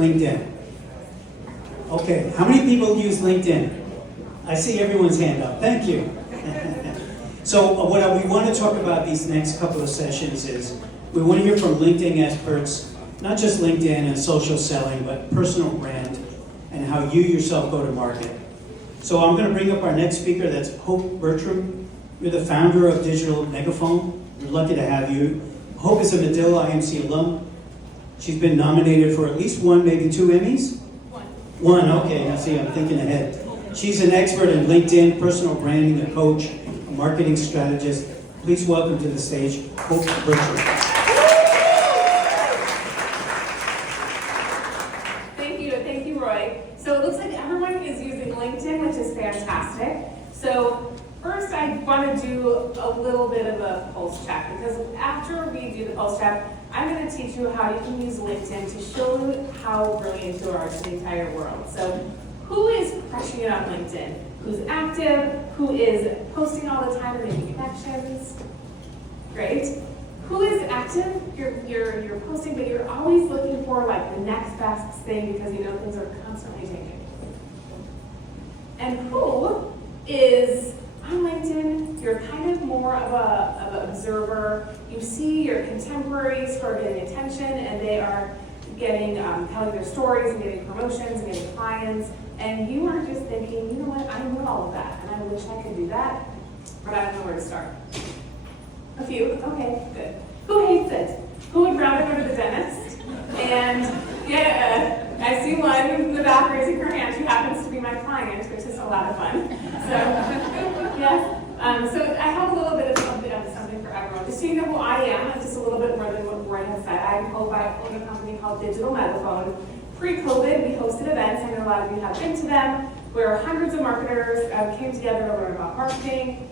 LinkedIn? Okay, how many people use LinkedIn? I see everyone's hand up, thank you. So what we want to talk about these next couple of sessions is, we want to hear from LinkedIn experts, not just LinkedIn and social selling, but personal brand and how you yourself go to market. So I'm going to bring up our next speaker, that's Hope Bertram. You're the founder of Digital Megaphone. We're lucky to have you. Hope is a Medill IMC alum. She's been nominated for at least one, maybe 2 Emmys? One, okay, now see, I'm thinking ahead. She's an expert in LinkedIn, personal branding, a coach, a marketing strategist. Please welcome to the stage, Hope Bertram. Thank you, Roy. So it looks like everyone is using LinkedIn, which is fantastic. So first, I want to do a little bit of a pulse check, because after we do the pulse check, I'm going to teach you how you can use LinkedIn to show you how brilliant you are to the entire world. So who is crushing it on LinkedIn? Who's active? Who is posting all the time and making connections? Great. Who is active? You're posting, but you're always looking for like the next best thing because you know things are constantly changing. And who is on LinkedIn? You're kind of more of an observer. You see your contemporaries who are getting attention, and they are getting telling their stories and getting promotions and getting clients. And you are just thinking, you know what? I know all of that, and I wish I could do that, but I don't know where to start. A few? Okay, good. Who hates it? Who would rather go to the dentist and get I see one in the back raising her hand. She happens to be my client, which is a lot of fun. So, yes. So I have a little bit of something for everyone. Just so you know who I am, just a little bit more than what Roy has said. I'm Hope. I own a company called Digital Megaphone. Pre-COVID, we hosted events. I know a lot of you have been to them, where hundreds of marketers came together to learn about marketing.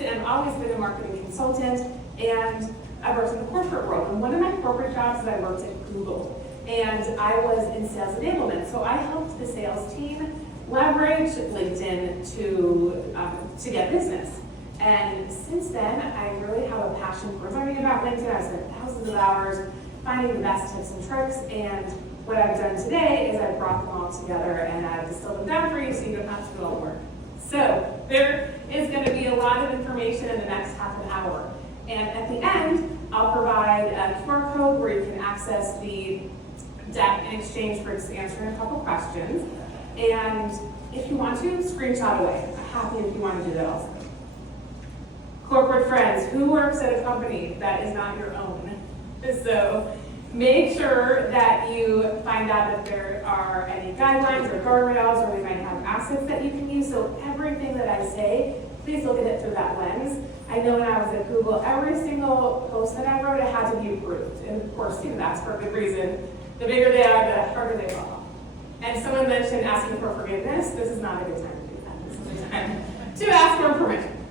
I've always been a marketing consultant, and I worked in the corporate world. And one of my corporate jobs is I worked at Google, and I was in sales enablement. So I helped the sales team leverage LinkedIn to get business. And since then, I really have a passion for learning about LinkedIn. I've spent thousands of hours finding the best tips and tricks, and what I've done today is I've brought them all together and I've distilled them down for you so you don't have to do all the work. So there is going to be a lot of information in the next half an hour. And at the end, I'll provide a QR code where you can access the deck in exchange for just answering a couple questions. And if you want to, screenshot away. I'm happy if you want to do that also. Corporate friends, who works at a company that is not your own? So make sure that you find out if there are any guidelines or guardrails, or we might have assets that you can use. So everything that I say, please look at it through that lens. I know when I was at Google, every single post that I wrote, it had to be approved. And of course, that's for a good reason. The bigger they are, the harder they fall. And someone mentioned asking for forgiveness. This is not a good time to do that. This is a time to ask for permission.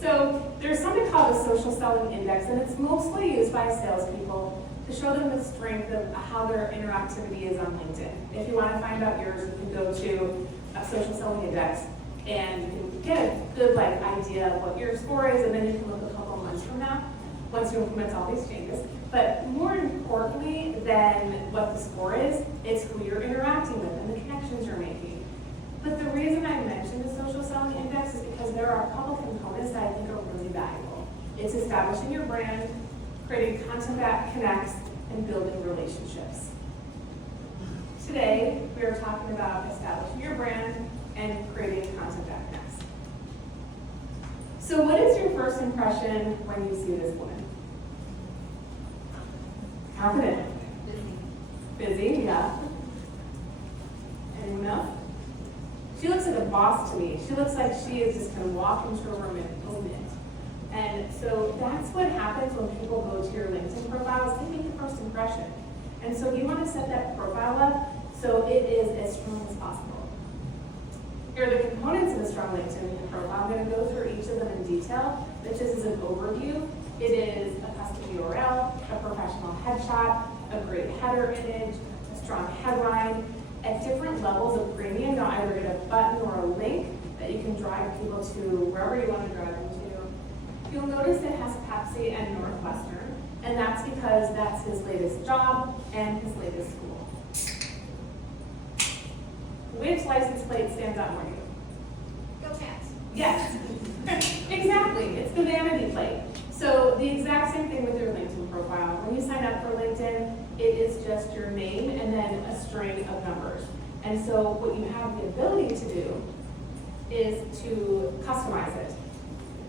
So there's something called a social selling index, and it's mostly used by salespeople to show them the strength of how their interactivity is on LinkedIn. If you want to find out yours, you can go to a social selling index, and you can get a good idea of what your score is, and then you can look a couple months from now, once you implement all these changes. But more importantly than what the score is, it's who you're interacting with and the connections you're making. But the reason I mentioned the social selling index is because there are a couple components that I think are really valuable. It's establishing your brand, creating content that connects, and building relationships. Today, we are talking about establishing your brand and creating content that connects. So what is your first impression when you see this woman? Confident. Busy, yeah. Anyone else? She looks like a boss to me. She looks like she is just going to walk into a room and own it. And so that's what happens when people go to your LinkedIn profiles. They make the first impression. And so you want to set that profile up so it is as strong as possible. Here are the components of a strong LinkedIn profile. I'm going to go through each of them in detail, but just as an overview, it is a custom URL, a professional headshot, a great header image, a strong headline. At different levels of premium, you'll either get a button or a link that you can drive people to wherever you want to drive them to. You'll notice it has Pepsi and Northwestern, and that's because that's his latest job and his latest school. which license plate stands out more to you? Go Cats. Yes, exactly. It's the vanity plate. So the exact same thing with your LinkedIn profile. When you sign up for LinkedIn, it is just your name and then a string of numbers. And so what you have the ability to do is to customize it.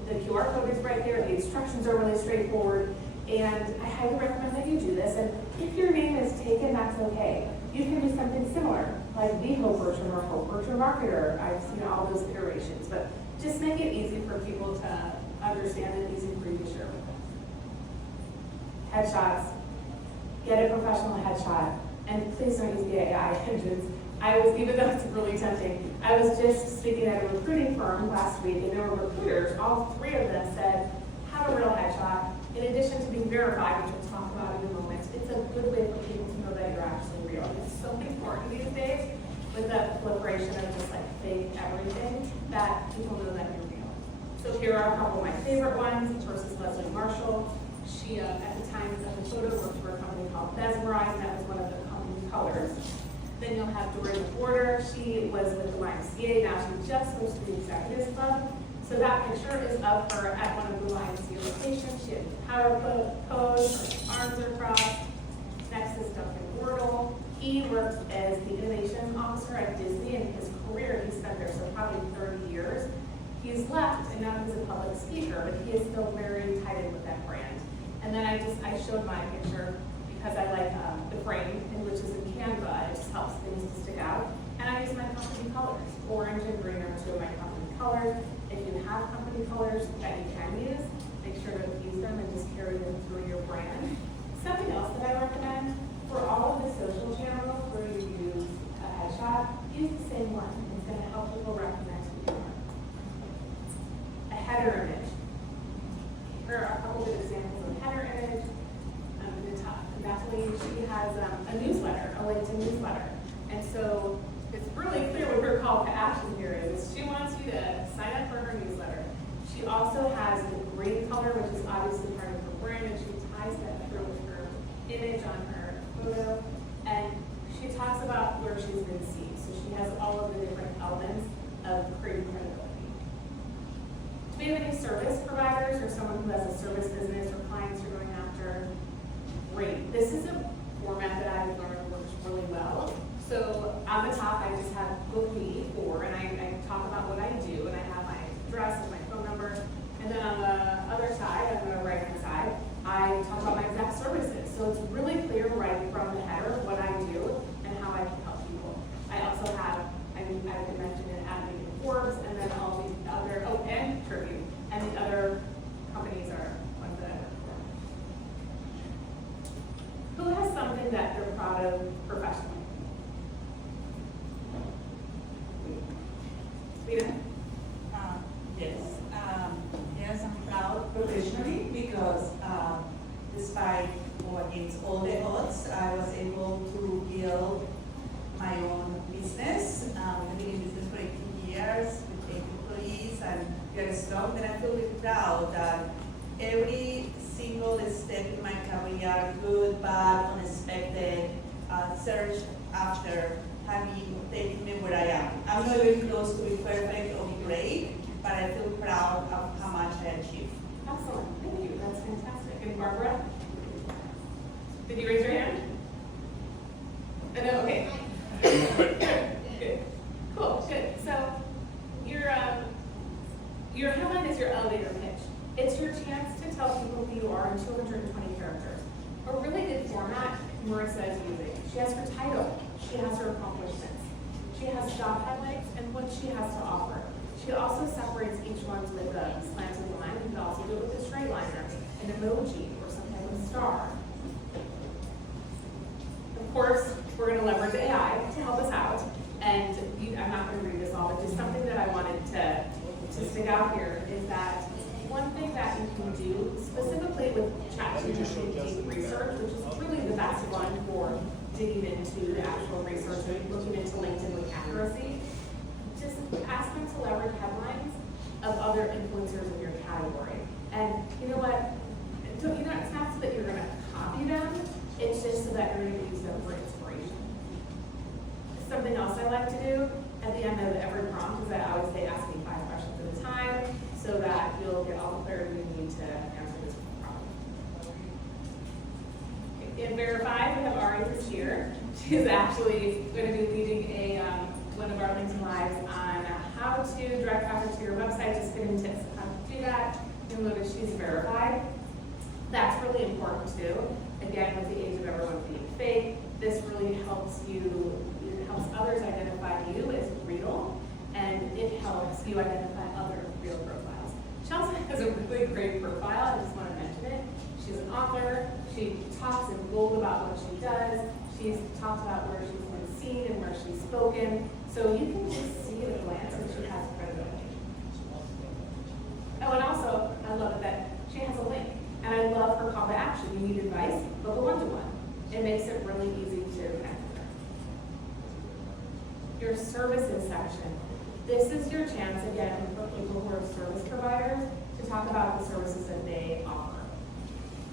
The QR code is right there. The instructions are really straightforward. And I highly recommend that you do this. And if your name is taken, that's okay. You can do something similar, like the Hope Bertram or Hope Bertram Marketer. I've seen all those iterations, but just make it easy for people to understand and easy for you to share with them. Headshots. Get a professional headshot. And please don't use the AI engines. Even though it's really tempting, I was just speaking at a recruiting firm last week, and there were recruiters, all three of them said, have a real headshot. In addition to being verified, which we'll talk about in a moment, it's a good way for people to know that you're actually real. It's so important these days with the proliferation of just like fake everything that people know that you're real. So here are a couple of my favorite ones. First is Leslie Marshall. She, at the time of the photo, worked for a company called Mesmerize, and that was one of the company colors. Then you'll have Doreen Porter. She was with the YMCA. Now she just switched to the Executives Club. So that picture is of her at one of the YMCA locations. She had a power pose, her arms are crossed. Next is Duncan Wardle. He worked as the innovation officer at Disney. In his career, he spent there so probably 30 years. He's left, and now he's a public speaker, but he is still very tied in with that brand. And then I showed my picture because I like the frame, which is in Canva. It just helps things to stick out. And I use my company colors. Orange and green are two of my company colors. If you have company colors that you can use, make sure to use them and just carry them through your brand. Something else that I recommend, for all of the social channels where you use a headshot, use the same one. It's going to help people recognize who you are. A header image. Here are a couple of examples of a header image. Natalie, she has a newsletter, a LinkedIn newsletter. And so it's really clear what her call to action here is. She wants you to sign up for her newsletter. She also has the green color, which is obviously part of her brand, and she ties that through with her image on her photo. And she talks about where she's been seen. So she has all of the different elements of creating credibility. Do we have any service providers or someone who has a service business or clients you're going after? Great. This is a format that I've learned works really well. So on the top, I just have book me for, and I talk about what I do, and I have my address and my phone number. And then on the other side, on the right-hand side, I talk about my exact services. So it's really clear right from the header what I do and how I can help people. I also have, I can mention it at Forbes, and then all the other, and Tribute, and the other companies are ones that I work for. Who has something that they're proud of professionally? Rita? Yes. Yes, I'm proud professionally because despite or against all the odds, I was able to build my own business. I've been in business for 18 years with 8 employees, and we are strong. And I feel really proud that every single step in my career, good, bad, unexpected, search after, have been taking me where I am. I'm not very close to be perfect or be great, but I feel proud of how much I achieved. Excellent, thank you, that's fantastic. And Barbara? Did you raise your hand? No, okay. Good. Cool, good. So your headline is your elevator pitch. It's your chance to tell people who you are in 220 characters. A really good format, Marissa is using. She has her title, she has her accomplishments, she has job highlights, and what she has to offer. She also separates each one with a slanted line. You can also do it with a straight liner, an emoji, or some type of star. Of course, we're going to leverage AI to help us out. And I'm not going to read this all, but just something that I wanted to stick out here is that one thing that you can do, specifically with ChatGPT deep research, which is really the best one for digging into the actual research and looking into LinkedIn with accuracy, just ask them to leverage headlines of other influencers in your category. And you know what? It's not so that you're going to copy them, it's just so that you're going to use them for inspiration. Something else I like to do at the end of every prompt is I always say ask me 5 questions at a time so that you'll get all the clarity you need to answer this problem. In Verify, we have Ari who's here. She's actually going to be leading one of our LinkedIn Lives on how to drive traffic to your website, just giving tips on how to do that. You'll notice she's verified. That's really important too. Again, with the age of everyone being fake, this really helps others identify you as real, and it helps you identify other real profiles. She also has a really great profile. I just want to mention it. She's an author. She talks in bold about what she does. She's talked about where she's been seen and where she's spoken. So you can just see at a glance that she has credibility. Oh, and also, I love it that she has a link. And I love her call to action. You need advice, book a one-to-one. It makes it really easy to connect with her. Your services section. This is your chance, again, for people who are service providers to talk about the services that they offer.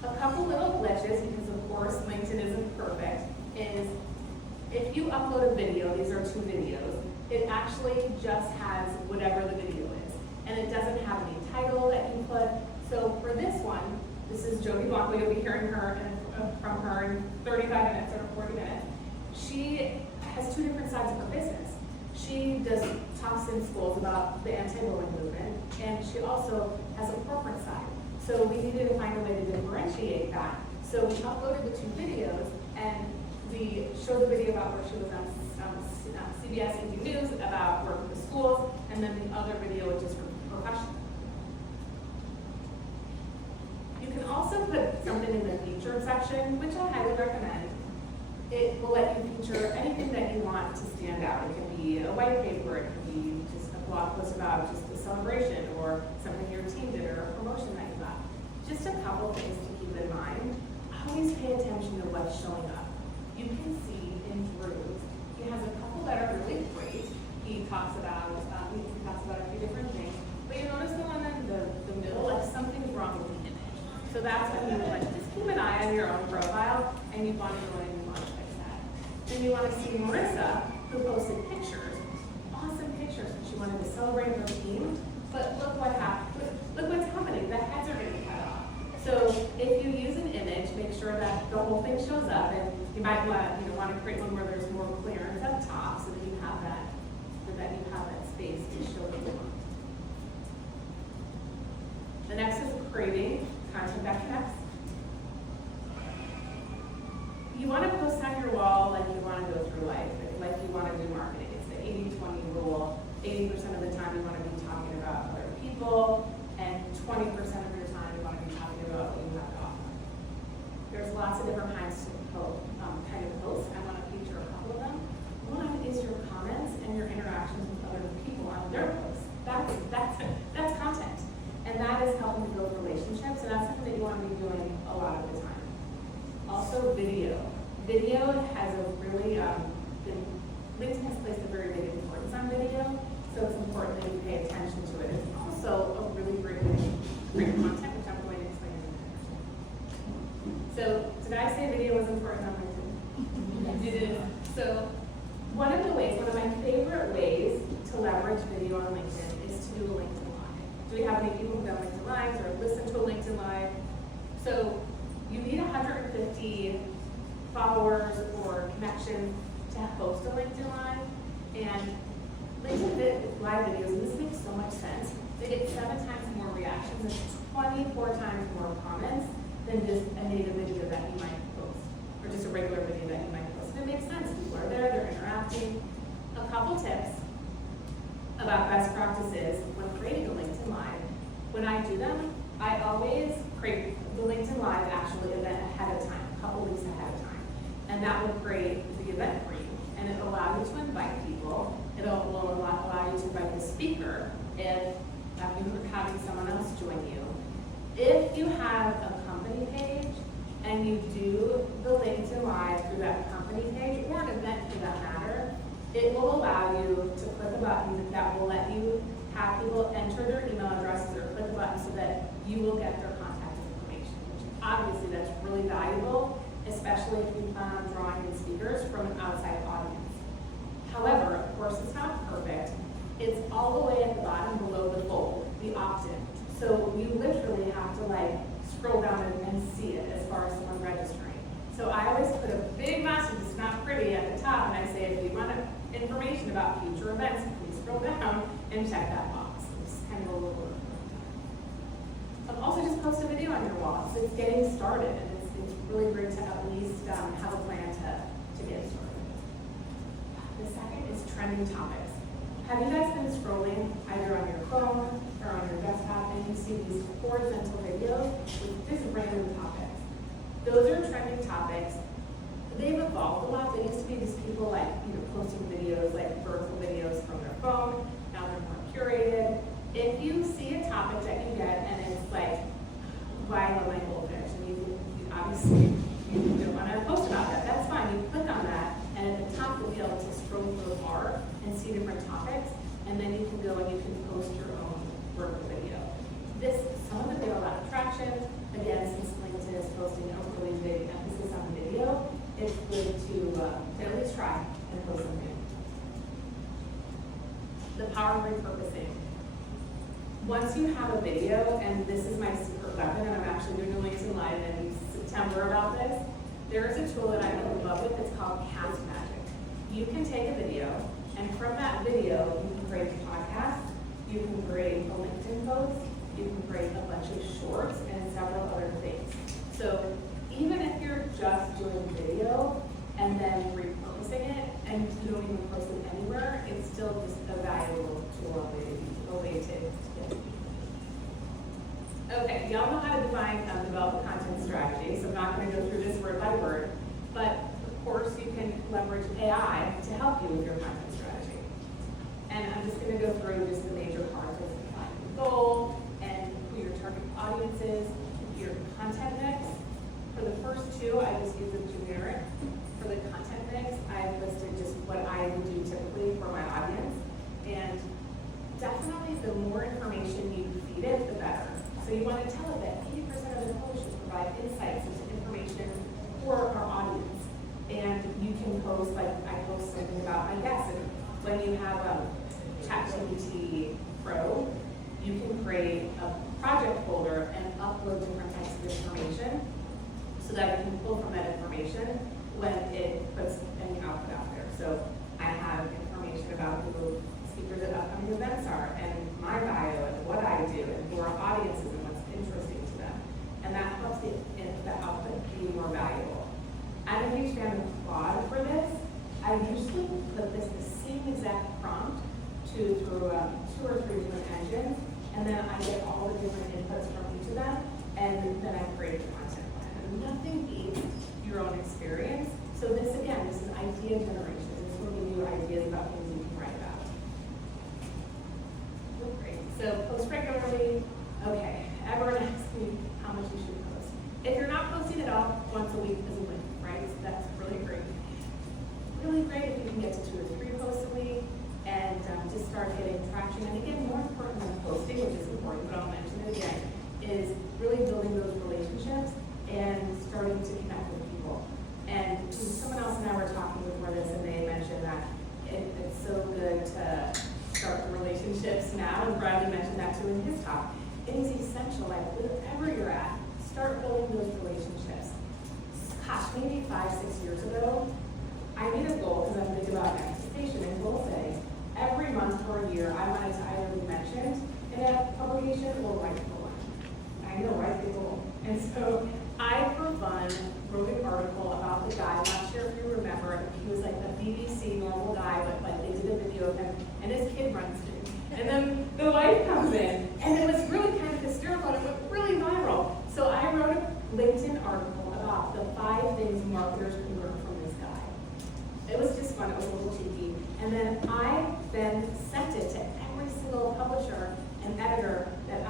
A couple little glitches, because of course LinkedIn isn't perfect, is if you upload a video, these are 2 videos, it actually just has whatever the video is. And it doesn't have any title that you put. So for this one, this is Jody Blanco. You'll be hearing from her in 35 minutes or 40 minutes. She has 2 different sides of her business. She talks in schools about the anti-bullying movement, and she also has a corporate side. So we needed to find a way to differentiate that. So we uploaded the 2 videos, and we showed the video about where she was on CBS Evening News about working with schools, and then the other video was just for professionals. You can also put something in the featured section, which I highly recommend. It will let you feature anything that you want to stand out. It can be a white paper, it can be just a blog post about just a celebration or something your team did or a promotion that you got. Just a couple things to keep in mind. Always pay attention to what's showing up. You can see in Drew's, he has a couple that are really great. He talks about a few different things, but you notice the one in the middle, like something's wrong with the image. So that's when you just keep an eye on your own profile, and you want to go in and you want to fix that. Then you want to see Marissa, who posted pictures, awesome pictures, and she wanted to celebrate her team. But look what happened. Look what's happening. The heads are getting cut off. So if you use an image, make sure that the whole thing shows up, and you might want to create one where there's more clearance up top, so that you have that space to show what you want. The next is creating content that connects. You want to post on your wall like you want to go through life, like you want to do marketing. It's the 80-20 rule. 80% of the time you want to be talking about other people, and 20% of your time you want to be talking about what you have to offer. There's lots of different kinds of posts. I want to feature a couple of them. One is your comments and your interactions with other people on their posts. That's content. And that is helping to build relationships, and that's something that you want to be doing a lot of the time. Also, video. Video has a really, LinkedIn has placed a very big importance on video, so it's important that you pay attention to it. It's also a really great content, which I'm going to explain in a minute. So, did I say video was important on LinkedIn? You did. So, one of my favorite ways to leverage video on LinkedIn is to do a LinkedIn Live. Do we have any people who've done LinkedIn Lives or listened to a LinkedIn Live? So you need 150 followers or connections to host a LinkedIn Live. And LinkedIn Live videos, and this makes so much sense, they get 7 times more reactions and 24 times more comments than just a native video that you might post, or just a regular video that you might post. And it makes sense. People are there, they're interacting. A couple tips about best practices when creating a LinkedIn Live. When I do them, I always create the LinkedIn Live actually event ahead of time, a couple weeks ahead of time. And that will create the event for you. And it'll allow you to invite people. It will allow you to invite the speaker if you're having someone else join you. If you have a company page and you do the LinkedIn Live through that company page, or an event for that matter, it will allow you to click a button that will let you have people enter their email addresses or click a button so that you will get their contact information. Obviously, that's really valuable, especially if you plan on drawing in speakers from an outside audience. However, of course, it's not perfect. like scroll down and see it as far as someone registering. So I always put a big message, it's not pretty, at the top, and I say, if you want information about future events, please scroll down and check that box. It's kind of a little. Also, just post a video on your wall. So it's getting started, and it's really great to at least have a plan to get started. The second is trending topics. Have you guys been scrolling either on your phone or on your desktop, and you see these horizontal videos with just random topics? Those are trending topics. They've evolved a lot. They used to be just people like, posting videos, like vertical videos from their phone. Now they're more curated. If you see a topic that you get and it's like, why am I goldfish? And you obviously you don't want to post about that. That's fine. You click on that, and at the top you'll be able to scroll through a bar and see different topics, and then you can go and you can post your own vertical video. Some of them get a lot of traction. Again, since LinkedIn is posting a really big emphasis on video, it's good to at least try and post something. The power of repurposing. Once you have a video, and this is my secret weapon, and I'm actually doing a LinkedIn Live in September about this, there is a tool that I'm in love with. It's called Cast Magic. You can take a video, and from that video, you can create a podcast, you can create a LinkedIn post, you can create a bunch of shorts, and several other things. So even if you're just doing video and then repurposing it, and you don't even post it anywhere, it's still just a valuable tool, a way to get. Okay, y'all know how to define develop a content strategy, so I'm not going to go through this word by word, but of course you can leverage AI to help you with your content strategy. And I'm just going to go through just the major parts of defining the goal and who your target audience is, your content mix. For the first two, I just use a generic. For the content mix, I've listed just what I would do typically for my audience. And definitely the more information you feed it, the better. So you want to tell it that 80% of the post should provide insights into information for our audience. And you can post, like I post something about my guests. And when you have a ChatGPT Pro, you can create a project folder and upload different types of information so that it can pull from that information when it puts any output out there. So I have information about who speakers at upcoming events are, and my bio, and what I do, and who our audience is, and what's interesting to them. And that helps the output be more valuable. I'm a huge fan of Claude for this. I usually put the same exact prompt through 2 or 3 different engines, and then I get all the different inputs from each of them, and then I create the content plan. And nothing beats your own experience. So this, again, this is idea generation. This will give you ideas about things you can write about. Great. So post regularly. Okay. Everyone asks me how much you should post. If you're not posting at all, once a week is a win, right? So that's really great. Really great if you can get to 2 or 3 posts a week and just start getting traction. And again, more important than posting, which is important, but I'll mention it again, is really building those relationships and starting to connect with people. And someone else and I were talking before this, and they mentioned that it's so good to start relationships now, and Bradley mentioned that too in his talk. It is essential, like wherever you're at, start building those relationships. Gosh, maybe 5-6 years ago, I made a goal because I'm big about manifestation and goal setting. Every month for a year, I wanted to either be mentioned in a publication or write for one. I know, right? Big goal. And so I, for fun, wrote an article about the guy. I'm not sure if you remember. He was like a BBC normal guy, but like they did a video of him, and his kid runs in. And then the wife comes in, and it was really kind of hysterical, and it went really viral. So I wrote a LinkedIn article about the 5 things marketers can learn from this guy. It was just fun. It was a little cheeky. And then I sent it to every single publisher and editor that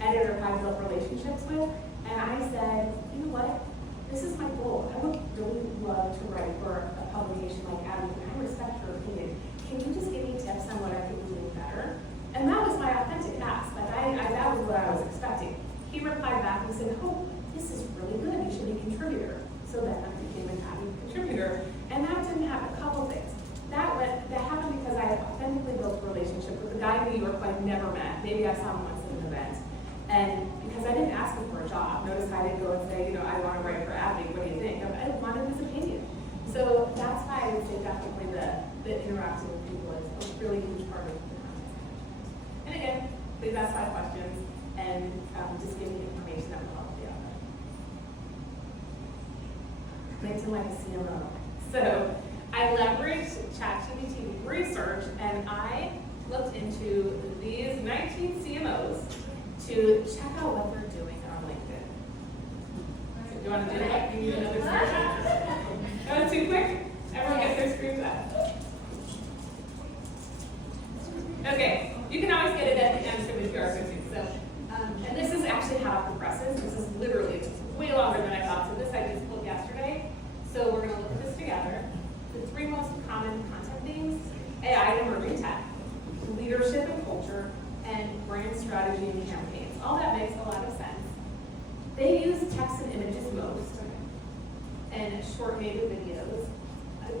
editor I built relationships with. And I said, you know what? This is my goal. I would really love to write for a publication like Abby. I respect your opinion. Can you just give me tips on what I could do better? And that was my authentic ask. Like that was what I was expecting. He replied back and said, oh, this is really good. You should be a contributor. So then I became an Abby contributor. And that didn't happen. A couple things. That happened because I authentically built a relationship with a guy in New York who I'd never met. Maybe I saw him once at an event. clarify questions and just give me information that will help the other. LinkedIn like a CMO. So I leveraged ChatGPT research and I looked into these 19 CMOs to check out what they're doing on LinkedIn. So do you want to do that? You need another screenshot? That was too quick? Everyone get their screenshots. Okay, you can always get it at the end for the QR code too. So, and this is actually how it progresses. This is literally way longer than I thought. So this I just pulled yesterday. So we're going to look at this together. The 3 most common content themes: AI and emerging tech, leadership and culture, and brand strategy and campaigns. All that makes a lot of sense. They use text and images most, and short native videos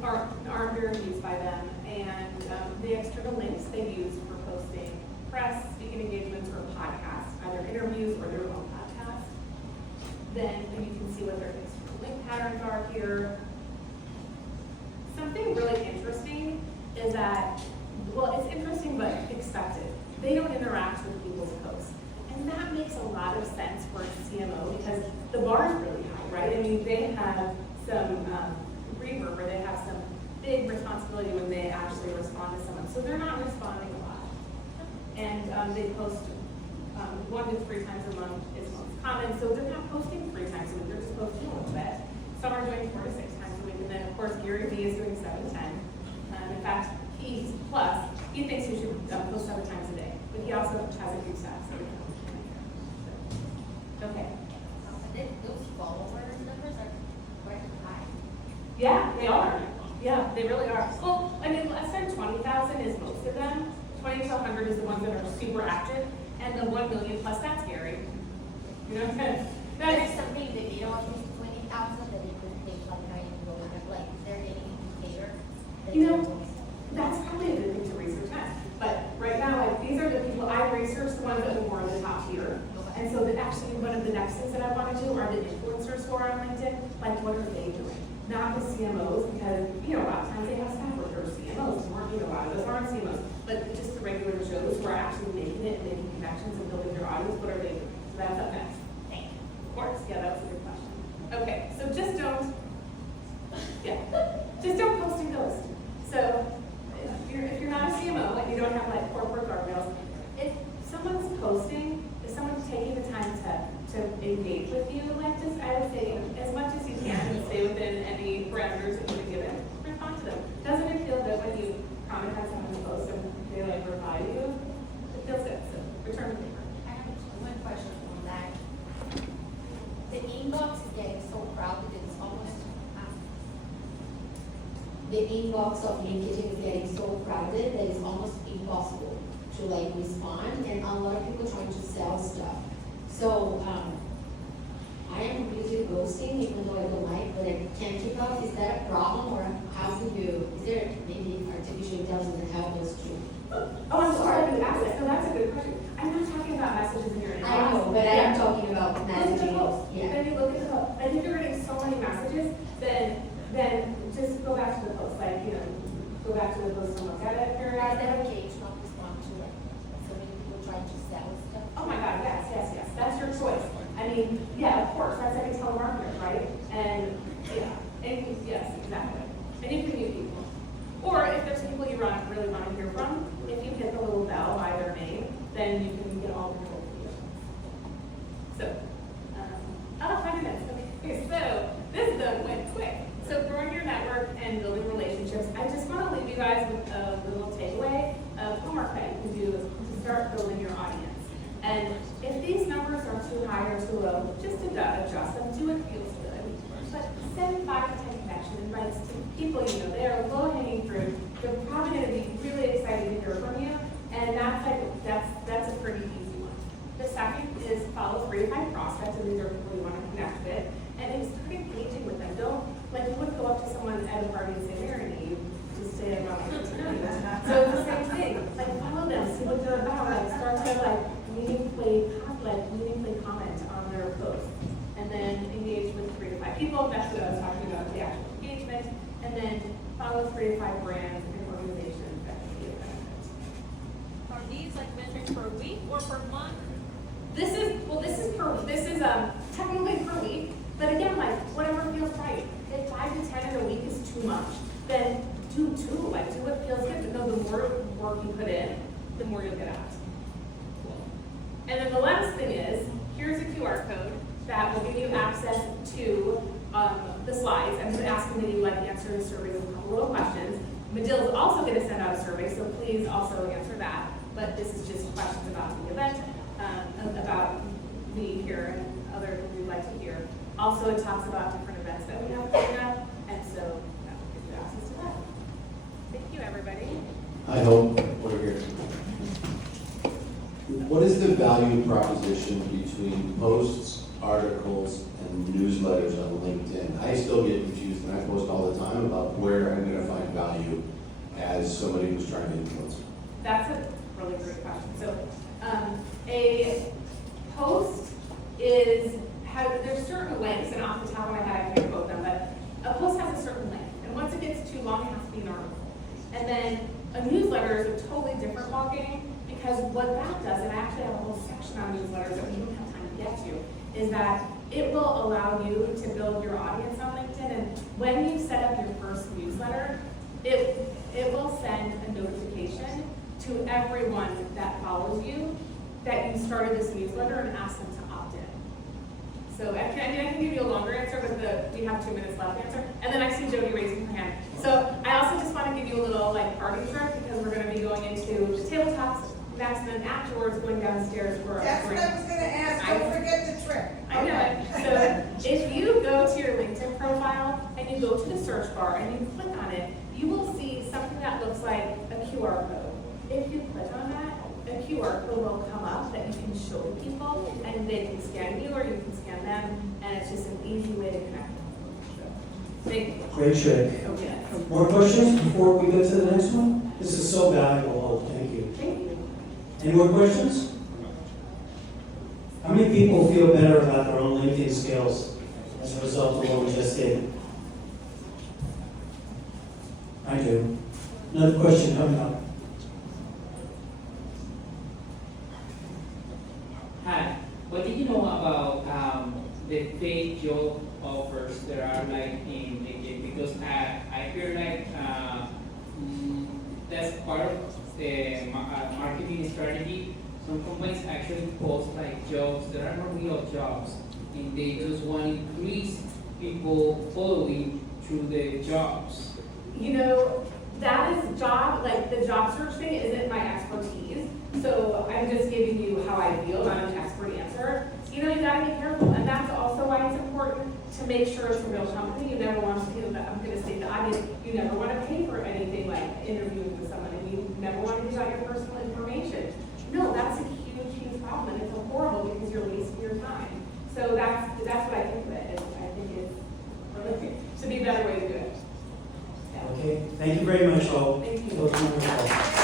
aren't very used by them. And the external links they use for posting press, speaking engagements, or podcasts, either interviews or their own podcast. Then you can see what their external link patterns are here. Something really interesting is that, well, it's interesting but expected. They don't interact with people's posts. And that makes a lot of sense for a CMO because the bar is really high, right? I mean, they have some reverb, or they have some big responsibility when they actually respond to someone. So they're not responding a lot. And they post 1 to 3 times a month is most common. So they're not posting 3 times a week, they're just posting a little bit. Some are doing 4 to 6 times a week. And then, of course, Gary Vee is doing 7 to 10. In fact, he thinks you should post 7 times a day. But he also has a few stats. Okay. Those followers numbers are quite high. Yeah, they are. Yeah, they really are. Well, I mean, less than 20,000 is most of them. 20 to 100 is the ones that are super active. And the 1 million plus, that's scary. You know what I'm saying? There's something that they don't use 20,000 that they could take like how you go with it, like they're getting indicator. You know, that's probably a good thing to research next. But right now, like, these are the people I researched, the ones that were more in the top tier. And so actually one of the next things that I want to do are the influencers who are on LinkedIn. Like, what are they doing? Not the CMOs, because, you know, a lot of times they have staff workers, CMOs, a lot of those aren't CMOs. But just the regular Joes who are actually making it and making connections and building their audience, what are they doing? So that's up next. Thank you. Of course, yeah, that was a good question. Okay, so just don't post and ghost. So if you're not a CMO and you don't have like corporate guardrails, if someone's posting, if someone's taking the time to engage with you, like just, I would say, as much as you can and stay within any parameters that you've been given, respond to them. Doesn't it feel good when you comment on someone's post and they like reply to you? It feels good, so return the favor. I have one question on that. The inbox is getting so crowded, it's almost, the inbox of LinkedIn is getting so crowded that it's almost impossible to like respond, and a lot of people trying to sell stuff. So, I am usually ghosting even though I don't like, but I can't keep up. Is that a problem, or how do you, is there maybe artificial intelligence that help us to? Oh, I'm sorry, you asked that. So that's a good question. I'm not talking about messages in your inbox. I know, but I am talking about Look at the messaging. post. Yeah. Then you look at the post. And if you're getting so many messages, then just go back to the post. Like, you know, go back to the post and look at it Is periodically. that okay to not respond to it? So many people trying to sell stuff. Oh my God, yes. That's your choice. I mean, yeah, of course, that's like a telemarketer, right? And yes, exactly. And you can mute people. Or if there's people you really want to hear from, if you hit the little bell by their name, then you can get all the notifications. So, 5 minutes. Okay, so this went quick. So growing your network and building relationships, I just want to leave you guys with a little takeaway of homework that you can do to start building your audience. And if these numbers are too high or too low, just adjust them, do what feels good. But send 5 to 10 connection invites to people you know. They are low-hanging fruit. They're probably going to be really excited to hear from you. And that's a pretty easy one. The second is follow 3 to 5 prospects, and these are people you want to connect with. And then start engaging with them. Don't, like, you wouldn't go up to someone at a party and say, "Marry me," just say about my opportunity. So it's the same thing. Like, follow them, see what they're about. Like, start to meaningfully comment on their post, and then engage with 3 to 5 people. That's what I was talking about, the actual engagement. And then follow 3 to 5 brands and organizations that can be a benefit. Are these like metrics for week or per month? This is technically per week, but again, like, whatever feels right. If 5 to 10 in a week is too much, then do 2, like, do what feels good, but no, the more work you put in, the more you'll get out. And then the last thing is, here's a QR code that will give you access to the slides. I'm just asking that you like answer the survey with a couple little questions. Medill is also going to send out a survey, so please also answer that. But this is just questions about the event, about me here and other things you'd like to hear. Also, it talks about different events that we have coming up, and so that will give you access to that. Thank you, everybody. I hope we're here. What is the value proposition between posts, articles, and newsletters on LinkedIn? I still get confused, and I post all the time about where I'm going to find value as somebody who's trying to influence. That's a really great question. So, a post there's certain lengths, and off the top of my head I can't quote them, but a post has a certain length, and once it gets too long, it has to be an article. And then a newsletter is a totally different ballgame, because what that does, and I actually have a whole section on newsletters that we don't have time to get to, is that it will allow you to build your audience on LinkedIn, and when you set up your first newsletter, it will send a notification to everyone that follows you that you started this newsletter and ask them to opt in. So I can give you a longer answer, but we have 2 minutes left answer. And then I see Jody raising her hand. So I also just want to give you a little party trick, because we're going to be going into the tabletops next, and then afterwards going downstairs for a That's what drink. I was gonna ask, don't forget the trick. I know it. So if you go to your LinkedIn profile and you go to the search bar and you click on it, you will see something that looks like a QR code. If you click on that, a QR code will come up that you can show to people, and they can scan you or you can scan them, and it's just an easy way to connect. So, thank you. Great trick. Okay. More questions before we go to the next one? This is so valuable. Oh, thank you. Thank you. Any more questions? How many people feel better about their own LinkedIn skills as a result of what we just did? I do. Another question coming up. Hi, what did you know about the fake job offers that are in LinkedIn? Because I hear that's part of the marketing strategy. Some companies actually post jobs that are not real jobs, and they just want to increase people following through the jobs. You know, that is the job search thing isn't my expertise. So I'm just giving you how I feel, not an expert answer. You know, you gotta be careful, and that's also why it's important to make sure it's a real company. You never want to, I'm gonna say the obvious, you never want to pay for anything like interviewing with someone, and you never want to give out your personal information. No, that's a huge, huge problem, and it's horrible because you're wasting your time. So that's what I think of it. I think it should be a better way to do it. Yeah. Okay, thank you very much, all. Thank you. That was wonderful.